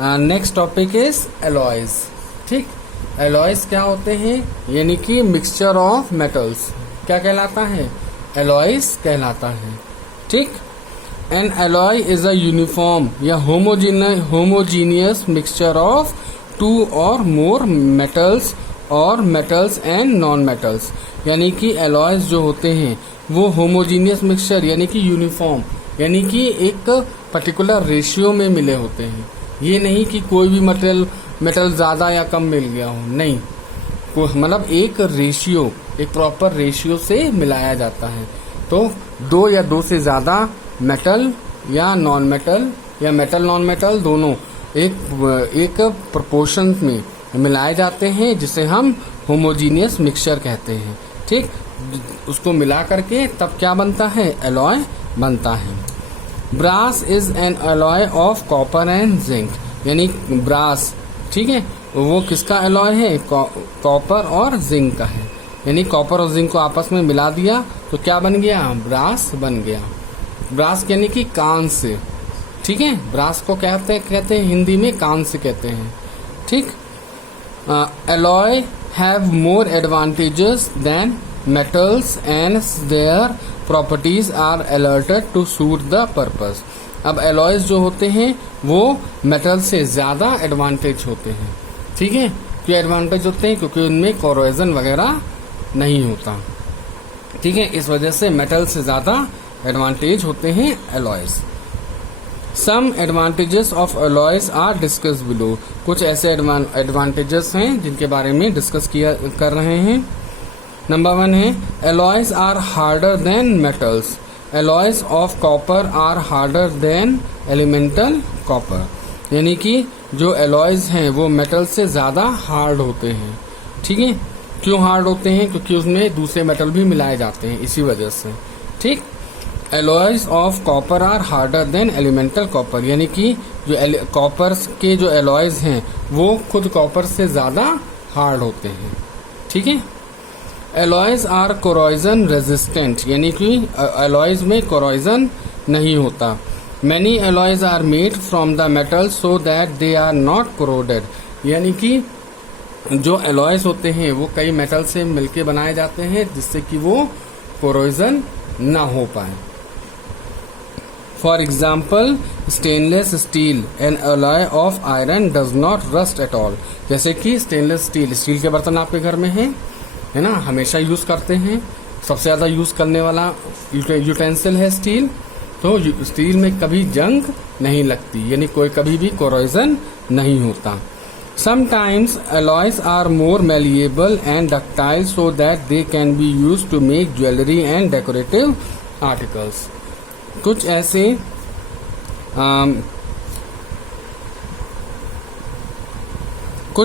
Next topic is alloys. ठीक, alloys क्या होते हैं? यानी कि मिक्सचर ऑफ मेटल्स। क्या कहलाता है? एलॉयज कहलाता है। ठीक, N alloy is a uniform या होमोजीनियस मिक्सचर ऑफ टू और मोर मेटल्स और मेटल्स एंड नॉन मेटल्स। यानी कि एलॉयज जो होते हैं वो होमोजीनियस मिक्सचर यानी कि यूनिफॉर्म यानी कि एक पर्टिकुलर रेशियो में मिले होते हैं। ये नहीं कि कोई भी मेटल ज्यादा या कम मिल गया हो, नहीं, मतलब एक रेशियो, एक प्रॉपर रेशियो से मिलाया जाता है। तो दो या दो से ज्यादा मेटल या नॉन मेटल या मेटल नॉन मेटल दोनों एक प्रोपोर्शन में मिलाए जाते हैं, जिसे हम होमोजीनियस मिक्सचर कहते हैं। ठीक, उसको मिला करके तब क्या बनता है? एलॉय बनता है। Brass is an alloy of copper and zinc. यानी ब्रास, ठीक है, वो किसका एलॉय है? कॉपर और जिंक का है। यानी कॉपर और जिंक को आपस में मिला दिया तो क्या बन गया? ब्रास बन गया। ब्रास यानी कि कांस्य। ठीक है, ब्रास को कहते हैं हिंदी में कांस्य कहते हैं। ठीक, alloy have more advantages than metals and their properties are alterted to suit the purpose. अब एलॉयज जो होते हैं वो मेटल से ज्यादा एडवांटेज होते हैं। ठीक है, क्यों एडवांटेज होते हैं? क्योंकि उनमें कोरोजन वगैरह नहीं होता। ठीक है, इस वजह से मेटल से ज्यादा एडवांटेज होते हैं alloys. Some advantages of alloys are discuss below. कुछ ऐसे एडवांटेजेस हैं जिनके बारे में डिस्कस कर रहे हैं। नंबर 1 है alloys are harder than metals. Alloys of copper are harder than elemental copper. यानी कि जो एलॉयज हैं वो मेटल से ज्यादा हार्ड होते हैं। ठीक है, क्यों हार्ड होते हैं? क्योंकि उसमें दूसरे मेटल भी मिलाए जाते हैं, इसी वजह से। ठीक, alloys of copper are harder than elemental copper. यानी कि जो कॉपर के जो एलॉयज हैं वो खुद कॉपर से ज्यादा हार्ड होते हैं। ठीक है, एलॉयज आर कोरोजन रेजिस्टेंट। यानी कि एलॉयज में कोरोजन नहीं होता। Many alloys are made from the metal so that they are not corroded. यानी कि जो एलॉयज होते हैं वो कई मेटल से मिलके बनाए जाते हैं जिससे कि वो कोरोजन ना हो पाए। For example stainless steel N alloy of iron does not rust at all. जैसे कि स्टेनलेस स्टील के बर्तन आपके घर में है ना, हमेशा यूज करते हैं। सबसे ज्यादा यूज करने वाला यूटेंसिल है स्टील। तो स्टील में कभी जंग नहीं लगती, यानी कोई कभी भी कोरोजन नहीं होता। Sometimes alloys are more malleable and ductile so that they can be use to make jewellery and decorative articles. कुछ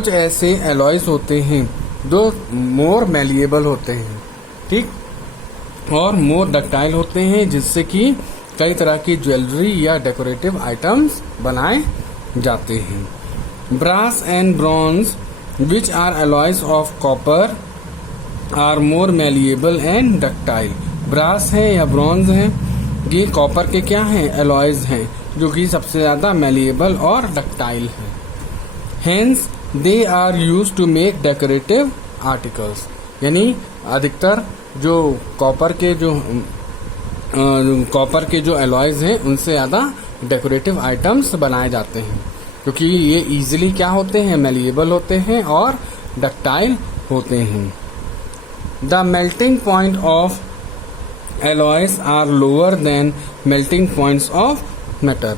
ऐसे एलॉयज होते हैं जो मोर मेलिएबल होते हैं, ठीक, और मोर डक्टाइल होते हैं, जिससे कि कई तरह की ज्वेलरी या डेकोरेटिव आइटम्स बनाए जाते हैं। Brass and bronze which are alloys of copper are more malleable and ductile. Brass है या ब्रॉन्ज है, ये कॉपर के क्या हैं? एलॉयज हैं, जो कि सबसे ज्यादा मेलिएबल और डक्टाइल है। Hence they are use to make decorative articles. यानी अधिकतर जो कॉपर के जो एलॉयज हैं उनसे ज्यादा डेकोरेटिव आइटम्स बनाए जाते हैं, क्योंकि ये इजीली क्या होते हैं? मेलिएबल होते हैं और डक्टाइल होते हैं। The melting point of alloys are lower than melting points of metal.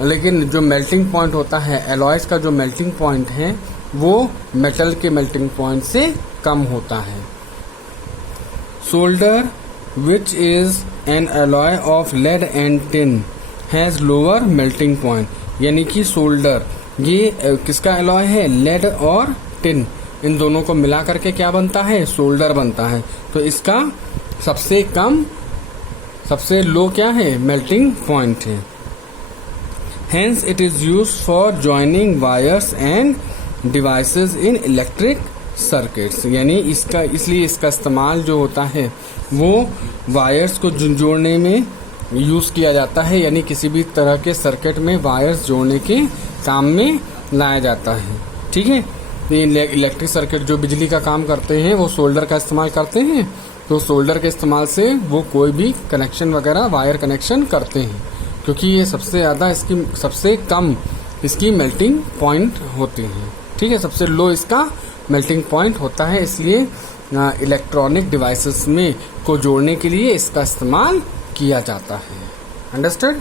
लेकिन जो मेल्टिंग पॉइंट होता है एलॉयज का, जो मेल्टिंग पॉइंट है वो मेटल के मेल्टिंग पॉइंट से कम होता है। Solder which is an alloy of lead and tin has lower melting point. यानी कि सोल्डर ये किसका एलॉय है? लेड और टिन, इन दोनों को मिला करके क्या बनता है? सोल्डर बनता है। तो इसका सबसे लो क्या है? मेल्टिंग पॉइंट है। Hence it is used for joining wires and devices in electric circuits। यानी इसलिए इसका इस्तेमाल जो होता है वो वायर्स को जोड़ने में यूज किया जाता है, यानी किसी भी तरह के सर्किट में वायर्स जोड़ने के काम में लाया जाता है। ठीक है, इलेक्ट्रिक सर्किट जो बिजली का काम करते हैं वो सोल्डर का इस्तेमाल करते हैं, तो सोल्डर के इस्तेमाल से वो कोई भी कनेक्शन वगैरह वायर कनेक्शन करते हैं, क्योंकि ये सबसे ज़्यादा इसकी सबसे कम इसकी मेल्टिंग पॉइंट होती है। ठीक है, सबसे लो इसका मेल्टिंग पॉइंट होता है, इसलिए इलेक्ट्रॉनिक डिवाइसेस में को जोड़ने के लिए इसका इस्तेमाल किया जाता है। अंडरस्टूड?